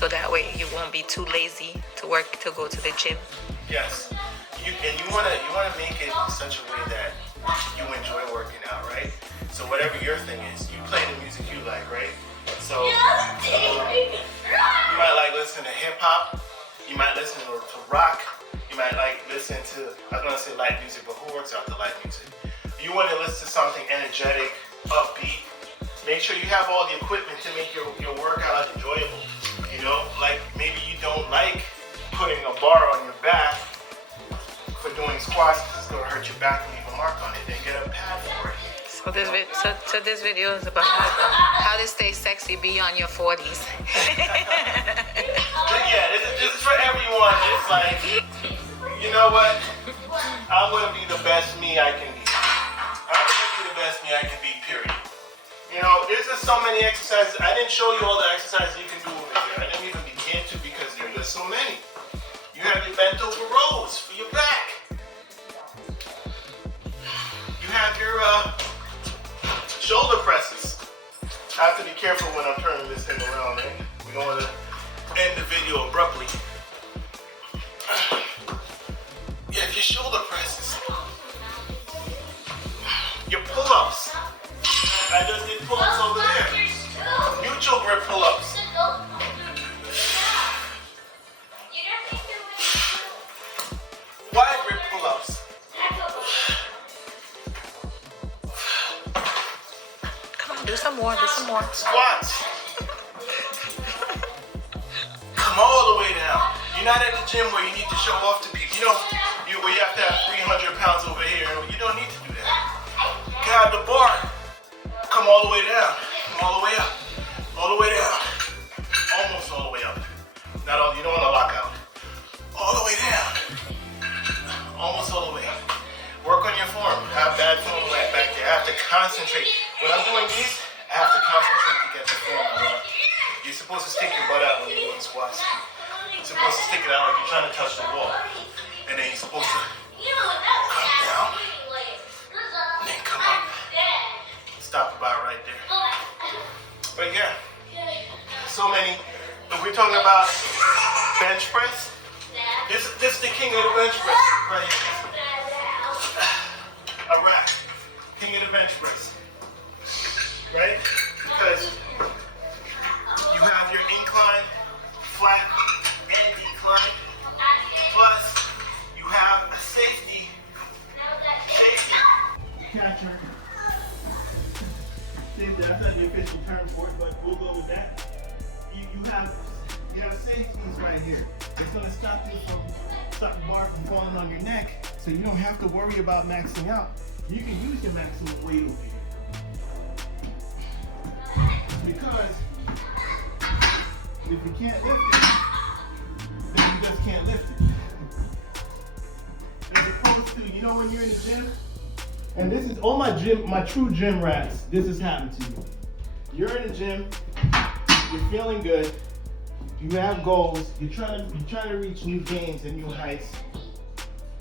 so that way you won't be too lazy to go to the gym. Yes. You wanna make it in such a way that you enjoy working out, right? So whatever your thing is, you play the music you like, right? So you might like listen to hip hop, you might listen to rock, you might like listen to, I was gonna say light music, but who works out to light music? You want to listen to something energetic, upbeat. Make sure you have all the equipment to make your workout enjoyable. You know, like maybe you don't like putting a bar on your back for doing squats because it's going to hurt your back and leave a mark on it. Then get a pad for it. So this video is about how to stay sexy beyond your 40s. Yeah, this is for everyone. It's like, you know what? I'm going to be the best me I can be. I'm going to be the best me I can be, period. You know, there's just so many exercises. I didn't show you all the exercises you can do over here. I didn't even begin to because there's just so many. You have your bent over rows for your back. You have your shoulder presses. I have to be careful when I'm turning this thing around, right? We don't want to end the video abruptly. You have your shoulder presses. Your pull-ups. I just did pull-ups over there. Neutral grip pull-ups. Wide grip pull-ups. Come on, do some more. Squats. Come all the way down. You're not at the gym where you need to show off to people. You know, where you have to have 300 pounds over here. You don't need to do that. Grab the bar. Come all the way down. Come all the way up. All the way down. Almost all the way up. Not all. You don't want to lock out. All the way down. Almost all the way up. Work on your form. Have bad form right back there. I have to concentrate. When I'm doing these, I have to concentrate to get the form I want. You're supposed to stick your butt out when you're doing squats. You're supposed to stick it out like you're trying to touch the wall. And then you're supposed to come down. And then come up. Stop about right there. But yeah, so many. If we're talking about bench press, this is the king of the bench press right here. A rack, king of the bench press, right? Because you have your incline, flat, and decline. Plus, you have a safety catcher. That's not the official term for it, but we'll go with that. You have safeties right here. It's gonna stop you from the bar from falling on your neck, so you don't have to worry about maxing out. You can use your maximum weight over here. Because if you can't lift it, then you just can't lift it. As opposed to, you know, when you're in the gym, and this is all my true gym rats, this has happened to you. You're in the gym, you're feeling good, you have goals, you're trying to reach new gains and new heights.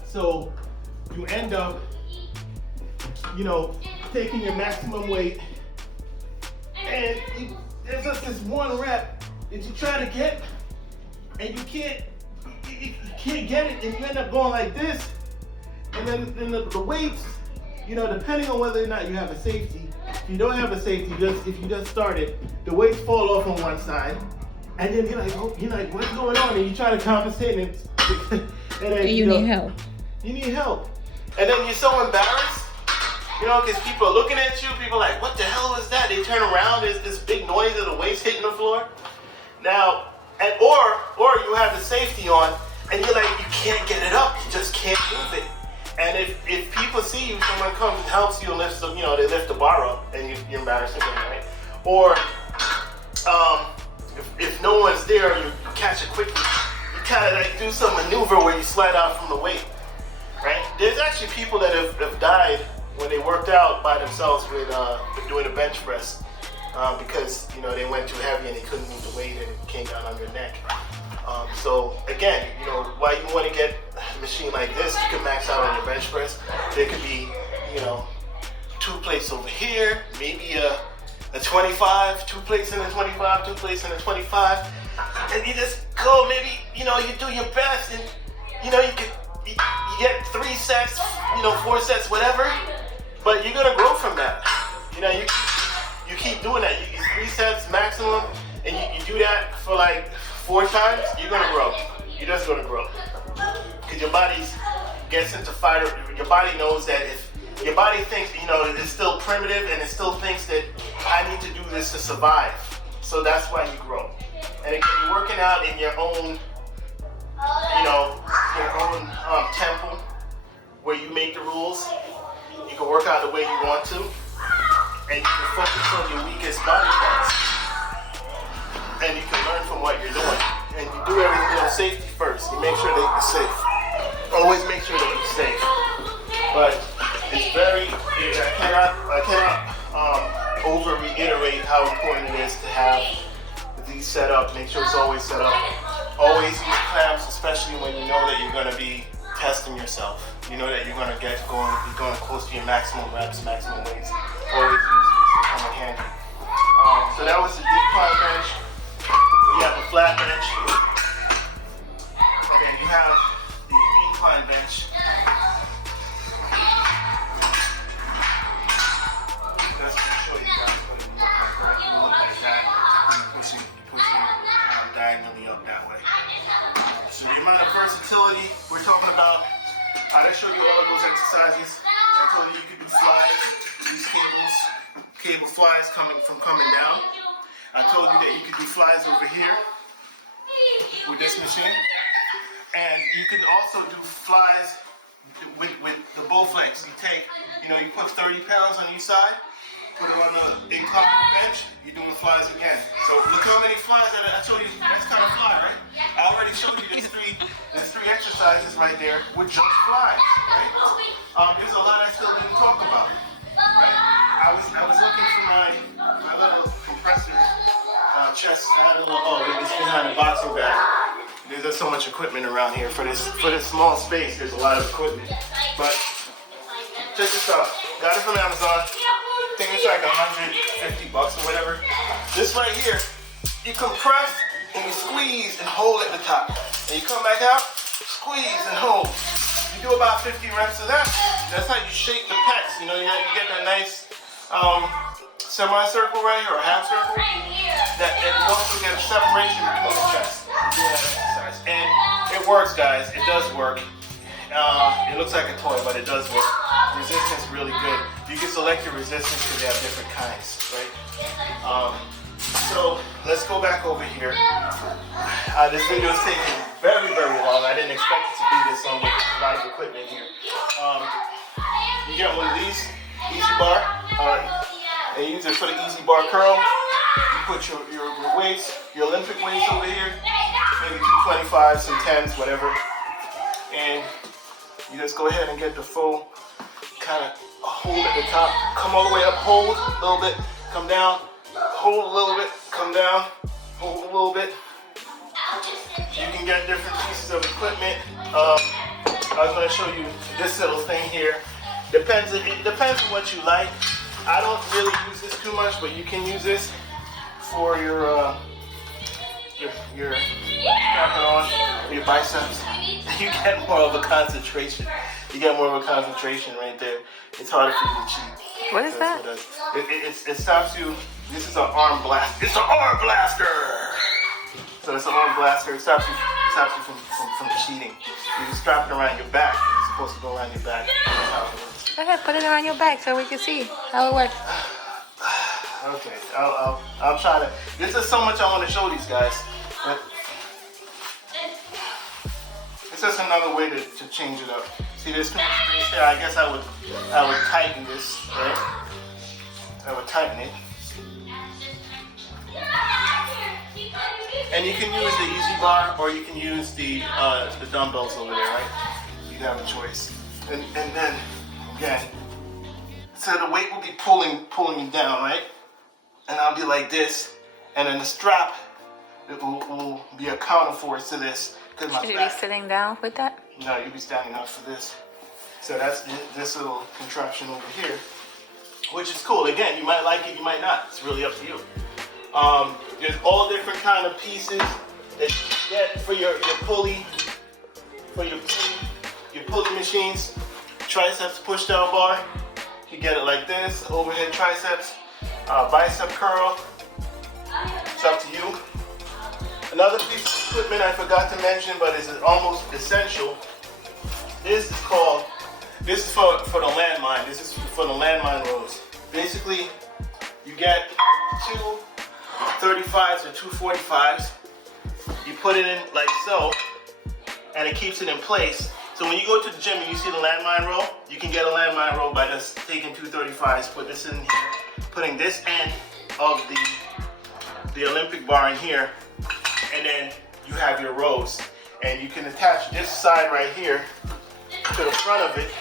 So you end up, you know, taking your maximum weight, and there's just this one rep that you try to get, and you can't get it, and you end up going like this, and then the weights, you know, depending on whether or not you have a safety. If you don't have a safety, if you just started, the weights fall off on one side, and then you're like, what's going on? And you try to compensate, and then you need help. You need help, and then you're so embarrassed, you know, because people are looking at you. People are like, what the hell is that? They turn around, there's this big noise of the weights hitting the floor. Now, or you have the safety on, and you're like, you can't get it up. You just can't move it. And if people see you, someone comes and helps you and lifts them, you know, they lift the bar up, and you're embarrassing them, right? Or if no one's there, you catch it quickly. You kind of like do some maneuver where you slide out from the weight, right? There's actually people that have died when they worked out by themselves with doing a bench press because, you know, they went too heavy and they couldn't move the weight and it came down on their neck. So again, you know, while you want to get a machine like this, you can max out on your bench press. There could be, you know, 2 plates over here, maybe a 25, 2 plates in a 25, 2 plates in a 25. and you just go, maybe, you know, you do your best, and, you know, you get 3 sets, you know, 4 sets, whatever, but you're gonna grow from that. You know, you keep doing that. You 3 sets maximum, and you do that for like 4 times, you're gonna grow. You're just gonna grow. Because your body gets into fighter, your body knows that if your body thinks, you know, it's still primitive and it still thinks that I need to do this to survive. So that's why you grow. And it can be working out in your own, you know, your own temple where you make the rules. You can work out the way you want to. And you can focus on your weakest body parts. And you can learn from what you're doing. And you do everything on safety first. You make sure that you're safe. Always make sure that you're safe. But it's very, I cannot over reiterate how important it is to have these set up. Make sure it's always set up. Always use clamps, especially when you know that you're going to be testing yourself. You know that you're going to be going close to your maximum reps, maximum weights. Always use these, they come in handy. So that was the decline bench. You have the flat bench. And then you have the incline bench. Let's show you guys what it looks like. You look like that. You're pushing diagonally up that way. So the amount of versatility we're talking about, I just showed you all of those exercises. I told you you could do flies, these cable flies coming down. I told you that you could do flies over here with this machine. And you can also do flies with the Bowflex. You take, you know, you put 30 pounds on each side, put it on the incline bench, you're doing flies again. So look how many flies I told you, that's kind of fly, right? I already showed you there's three exercises right there with just flies, right? There's a lot I still didn't talk about, right? I was looking for my little compressor chest. It's behind a boxing bag. There's just so much equipment around here for this small space. There's a lot of equipment, but check this out. Got it from Amazon. I think it's like $150 or whatever. This right here, you compress and you squeeze and hold at the top, and you come back out, squeeze and hold. You do about 50 reps of that. That's how you shape the pecs. You know, you get that nice semicircle right here, or half circle. And you also get a separation between the chest. You do that exercise, and it works, guys. It does work. It looks like a toy, but it does work. Resistance really good. You can select your resistance because they have different kinds, right? So let's go back over here. This video is taking very, very long. I didn't expect it to be this long, but there's a lot of equipment here. You get one of these, Easy Bar. And you use it for the Easy Bar curl. You put your weights, your Olympic weights over here, maybe 225s, some 10s, whatever. And you just go ahead and get the full kind of hold at the top. Come all the way up, hold a little bit, come down, hold a little bit, come down, hold a little bit. You can get different pieces of equipment. I was going to show you this little thing here. It depends on what you like. I don't really use this too much, but you can use this for your strapping on your biceps. You get more of a concentration. You get more of a concentration right there. It's harder for you to cheat. What is that? It stops you. This is an arm blast. It's an arm blaster. So it's an arm blaster. It stops you from cheating. You can strap it around your back. It's supposed to go around your back. Go ahead, put it around your back so we can see how it works. Okay, I'll try to. There's just so much I want to show these guys. But it's just another way to change it up. See, there's too much space there. I guess I would tighten this, right? I would tighten it. And you can use the Easy Bar, or you can use the dumbbells over there, right? You have a choice. And then again, so the weight will be pulling you down, right? And I'll be like this, and then the strap it will be a counterforce to this. Should you be sitting down with that? No, you'll be standing up for this. So that's this little contraption over here, which is cool. Again, you might like it, you might not. It's really up to you. There's all different kind of pieces Get for your pulley, for your pulley machines, triceps push down bar. You get it like this, overhead triceps, bicep curl. It's up to you. Another piece of equipment I forgot to mention, but is almost essential. This is for the landmine. This is for the landmine rows. Basically, you get two 35s or two 45s. You put it in like so, and it keeps it in place. So when you go to the gym and you see the landmine row, you can get a landmine row by just taking two 35s, put this in here, putting this end of the Olympic bar in here, and then you have your rows. And you can attach this side right here to the front of it,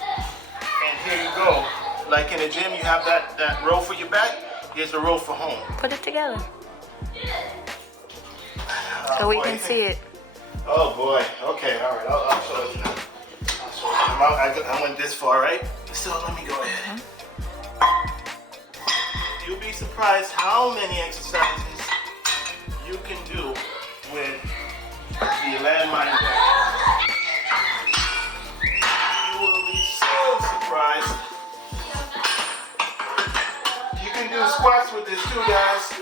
and here you go. Like in the gym, you have that row for your back, here's a row for home. Put it together. So we can see it. Oh boy, okay, all right, I'll show it now. I went this far, right? So let me go ahead. You'll be surprised how many exercises you can do with the landmine bag. You will be so surprised. You can do squats with this too, guys.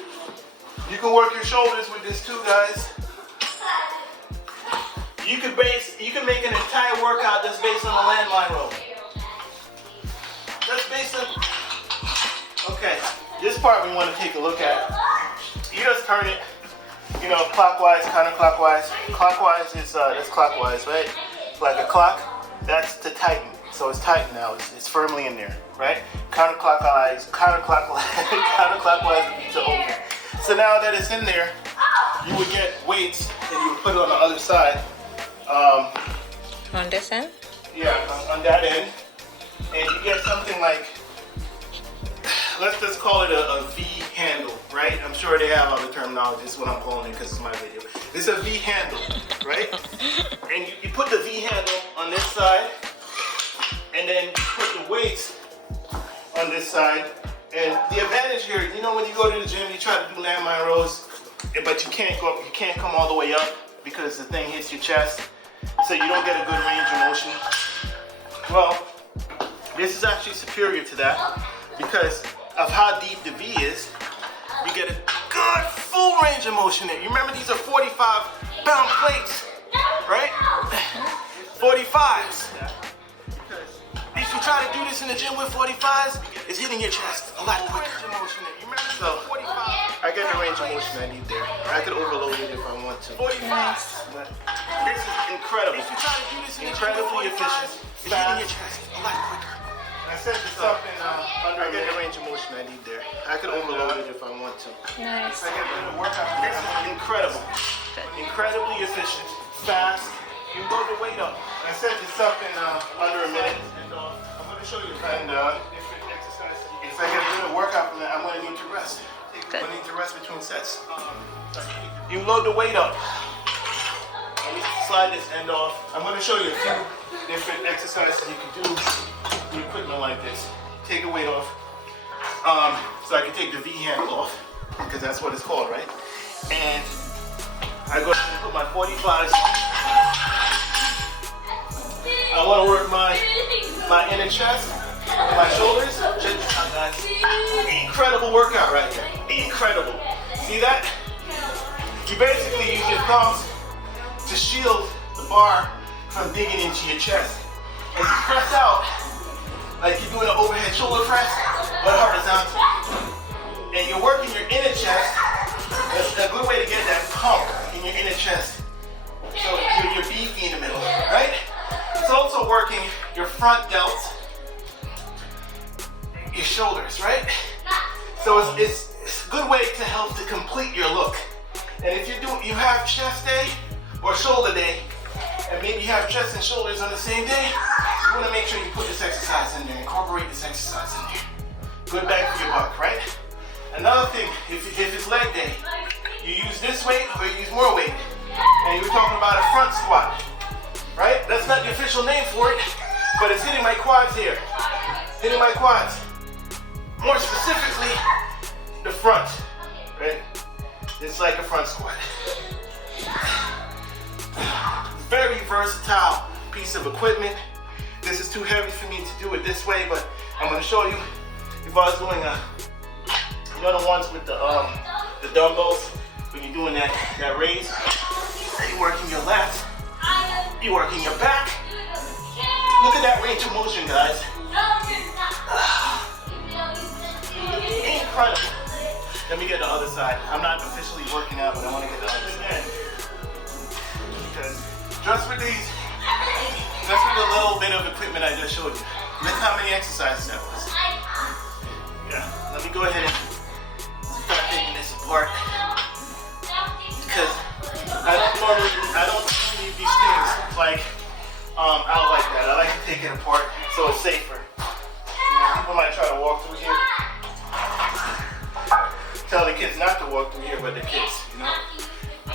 You can work your shoulders with this too, guys. You can make an entire workout just based on the landmine row. Just based on. Okay, this part we want to take a look at. You just turn it, clockwise, counterclockwise. Clockwise is that's clockwise, right? Like a clock. That's to tighten. So it's tight now. It's firmly in there, right? Counterclockwise, counterclockwise would be to open. So now that it's in there, you would get weights and you would put it on the other side. On this end? Yeah, on that end. And you get something like, let's just call it a V handle, right? I'm sure they have other terminology. This is what I'm calling it because it's my video. It's a V handle, right? And you put the V handle on this side, and then you put the weights on this side. And the advantage here, when you go to the gym, you try to do landmine rows, but you can't come all the way up because the thing hits your chest, so you don't get a good range of motion. Well, this is actually superior to that because of how deep the V is. You get a good full range of motion there. You remember these are 45-pound plates, right? 45s. If you try to do this in the gym with 45s, it's hitting your chest a lot quicker. So, I get the range of motion I need there. I could overload it if I want to. 45s. But this is incredible. If you try to do this in the gym with 45s, it's hitting your chest a lot quicker. I set this up in under. I get the range of motion I need there. I could overload it if I want to. Nice. I get the workout. This is incredible. Incredibly efficient, fast. You load the weight up. I set this up in under a minute. I'm going to show you different exercises. If I get a good workout from that, I'm going to need to rest. I'm going to need to rest between sets. You load the weight up. Let me slide this end off. I'm going to show you a few different exercises you can do with equipment like this. Take the weight off. So I can take the V handle off, because that's what it's called, right? And I go ahead and put my 45s. I want to work my inner chest, my shoulders. Incredible workout right here. Incredible. See that? You basically use your thumbs to shield the bar from digging into your chest. As you press out, like you're doing an overhead shoulder press, but horizontal. And you're working your inner chest. That's a good way to get that pump in your inner chest. So you're beefy in the middle, right? It's also working your front delts, your shoulders, right? So it's a good way to help to complete your look. And if you have chest day or shoulder day, and maybe you have chest and shoulders on the same day, you want to make sure you put this exercise in there, incorporate this exercise in there. Good bang for your buck, right? Another thing, if it's leg day, you use this weight or you use more weight. And you're talking about a front squat, right? That's not the official name for it, but it's hitting my quads here. Hitting my quads. More specifically, the front, right? It's like a front squat. Very versatile piece of equipment. This is too heavy for me to do it this way, but I'm gonna show you if I was doing you know the ones with the dumbbells, when you're doing that raise, you're working your lats, you're working your back. Look at that range of motion, guys. Incredible. Let me get the other side. I'm not officially working out, but I want to get the other side. Because just with these, just with the little bit of equipment I just showed you, look how many exercises that was. Yeah, let me go ahead and start taking this apart. Because I don't leave these things like out like that. I like to take it apart so it's safer. People might try to walk through here. Tell the kids not to walk through here, but the kids, you know.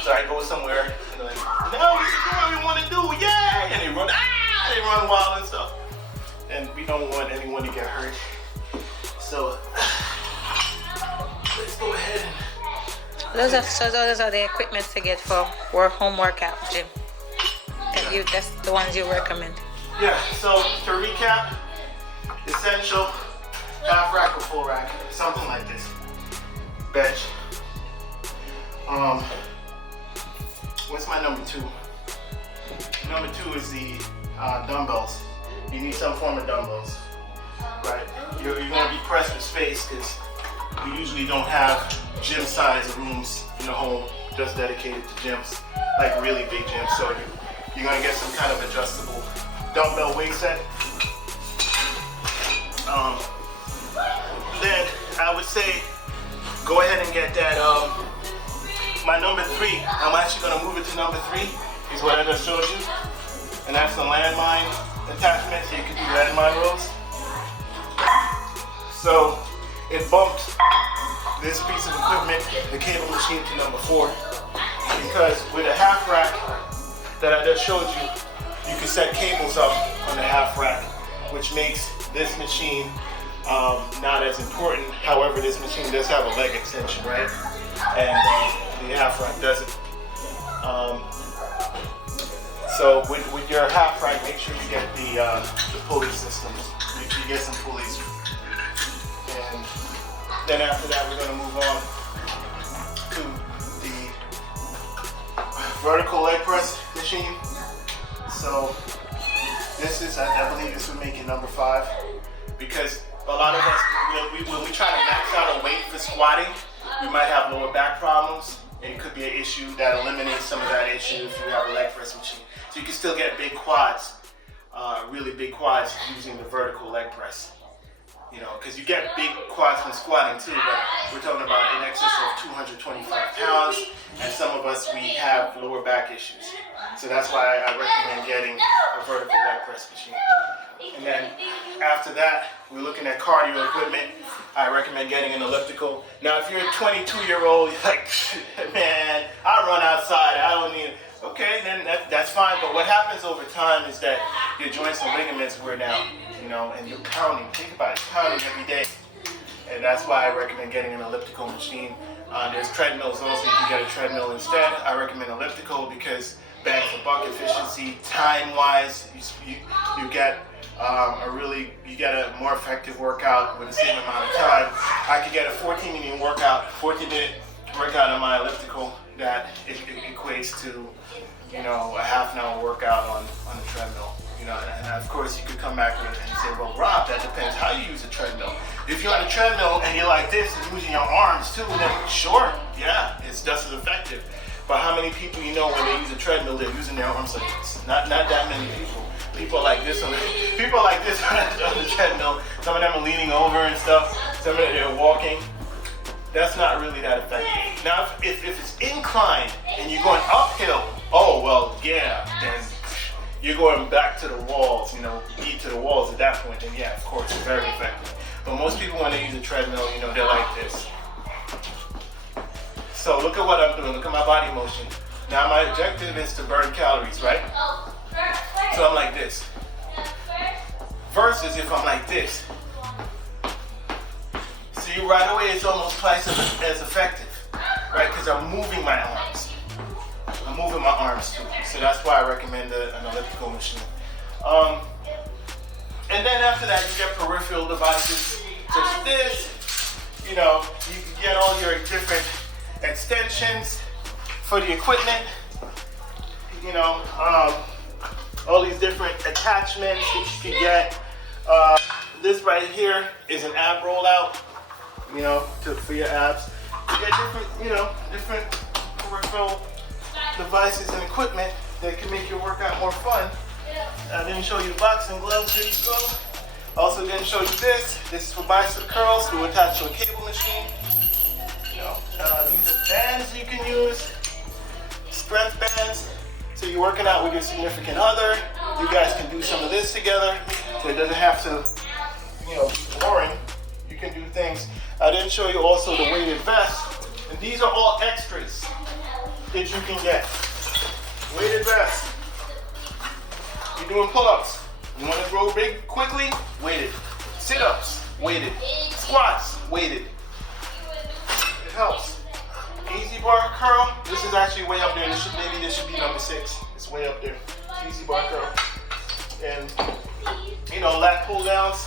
So I go somewhere and they're like, no, this is what we want to do, yay! And they run wild and stuff. And we don't want anyone to get hurt. So let's go ahead and Those are the equipment to get for home workout, Jim. That's the ones you recommend. Yeah, so to recap, essential, half rack or full rack, something like this. Bench. What's my number 2? Number 2 is the dumbbells. You need some form of dumbbells, right? You're gonna be pressed for space because we usually don't have gym size rooms in the home just dedicated to gyms, like really big gyms. So you're gonna get some kind of adjustable dumbbell weight set. Then I would say go ahead and get that. My number 3. I'm actually gonna move it to number 3. Is what I just showed you, and that's the landmine attachment. So you can do landmine rolls. So it bumped this piece of equipment, the cable machine, to number 4, because with a half rack that I just showed you, you can set cables up on the half rack, which makes this machine not as important. However, this machine does have a leg extension, right? And the half rack doesn't. So with your half rack, make sure you get the pulley systems. Make sure you get some pulleys. And then after that, we're going to move on to the vertical leg press machine. So this is, I believe this would make it number 5, because a lot of us, when we try to max out a weight for squatting, we might have lower back problems, and it could be an issue that eliminates some of that issue if you have a leg press machine. So you can still get big quads, really big quads using the vertical leg press. You know, because you get big quads from squatting too, but we're talking about in excess of 225 pounds, and some of us, we have lower back issues. So that's why I recommend getting a vertical leg press machine. And then after that, we're looking at cardio equipment. I recommend getting an elliptical. Now, if you're a 22-year-old, you're like, man, I run outside, I don't need it. Okay, then that's fine. But what happens over time is that your joints and ligaments wear down, you know, and you're pounding. Think about it, pounding every day. And that's why I recommend getting an elliptical machine. There's treadmills also. You can get a treadmill instead. I recommend elliptical because bang for buck efficiency, time-wise, you get you get a more effective workout with the same amount of time. I could get a 14-minute workout on my elliptical that it equates to, you know, a half an hour workout on the treadmill. You know, and of course you could come back with it and say, well, Rob, that depends how you use a treadmill. If you're on a treadmill and you're like this and using your arms too, then sure, yeah, it's just as effective. But how many people you know when they use a treadmill, they're using their arms like this? Not that many people. People like this on the treadmill. Some of them are leaning over and stuff. Some of them are walking. That's not really that effective. Now, if it's inclined and you're going uphill, oh, well, yeah, then you're going back to the walls, you know, knee to the walls at that point, then yeah, of course, it's very effective. But most people, when they use a treadmill, you know, they're like this. So look at what I'm doing. Look at my body motion. Now, my objective is to burn calories, right? So I'm like this. Versus if I'm like this. See, right away, it's almost twice as effective, right? Because I'm moving my arms. I'm moving my arms too. So that's why I recommend an elliptical machine. And then after that, you get peripheral devices such as this. You know, you can get all your different extensions for the equipment. You know, all these different attachments that you can get. This right here is an ab rollout, you know, for your abs. You get different, you know, different peripheral devices and equipment that can make your workout more fun. I didn't show you the boxing gloves. Here you go. Also didn't show you this. This is for bicep curls to attach to a cable machine. You know, these are bands you can use, strength bands. So you're working out with your significant other. You guys can do some of this together. So it doesn't have to, you know, be boring. You can do things. I didn't show you also the weighted vest. And these are all extras that you can get. Weighted vest. You're doing pull-ups. You want to grow big quickly? Weighted. Sit-ups. Weighted. Squats. Weighted. It helps. Easy bar curl. This is actually way up there. Maybe this should be number 6. It's way up there. Easy bar curl. And, you know, lat pull downs.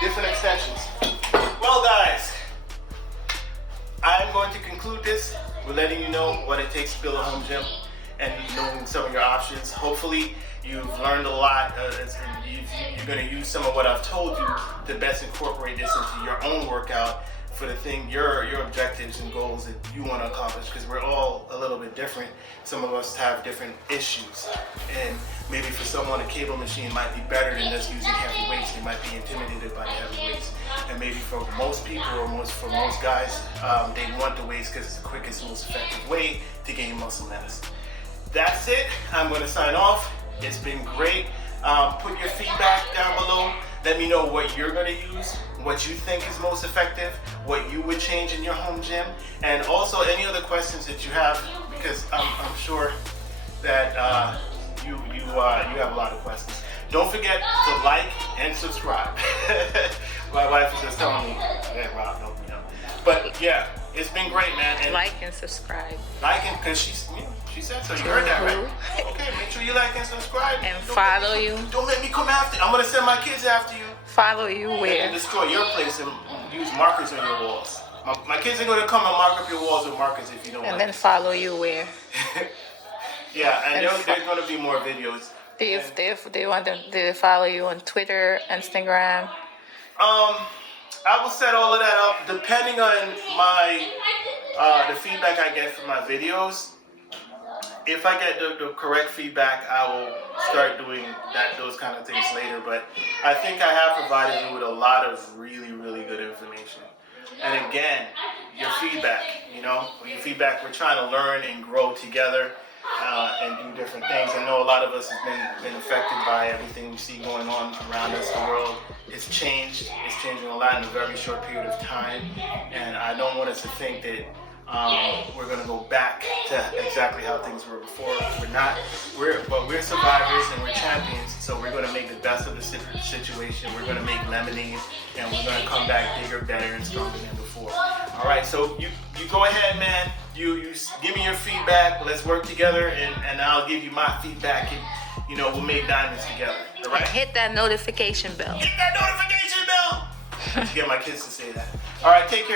Different extensions. Well, guys, I'm going to conclude this with letting you know what it takes to build a home gym and knowing some of your options. Hopefully, you've learned a lot, and you're going to use some of what I've told you to best incorporate this into your own workout for the thing, your objectives and goals that you want to accomplish, because we're all a little bit different. Some of us have different issues, and maybe for someone a cable machine might be better than just using heavy weights. They might be intimidated by the heavy weights, and maybe for most people or for most guys, they want the weights because it's the quickest, most effective way to gain muscle mass. That's it. I'm going to sign off. It's been great. Put your feedback down below. Let me know what you're going to use, what you think is most effective, what you would change in your home gym, and also any other questions that you have, because I'm sure that you have a lot of questions. Don't forget to like and subscribe. My wife is just telling me, yeah, Rob, don't, you know. But yeah, it's been great, man. And like and subscribe. Like and, because she said so. You heard that, right? Okay, make sure you like and subscribe. And follow you. Don't make me come after you. I'm going to send my kids after you. Follow you where? And destroy your place and use markers on your walls. My kids are going to come and mark up your walls with markers if you don't And like then follow you where? Yeah, and there's going to be more videos. They want them to follow you on Twitter, Instagram. I will set all of that up depending on my the feedback I get from my videos. If I get the correct feedback, I will start doing those kind of things later. But I think I have provided you with a lot of really, really good information. And again, your feedback, you know, your feedback, we're trying to learn and grow together and do different things. I know a lot of us have been affected by everything we see going on around us. The world has changed. It's changing a lot in a very short period of time. And I don't want us to think that we're going to go back to exactly how things were before. We're not. But we're survivors and we're champions. So we're going to make the best of the situation. We're going to make lemonade, and we're going to come back bigger, better, and stronger than before. All right. So you go ahead, man. You give me your feedback. Let's work together, and I'll give you my feedback, and you know, we'll make diamonds together. All right. And hit that notification bell. Hit that notification bell. I have to get my kids to say that. All right. Take care.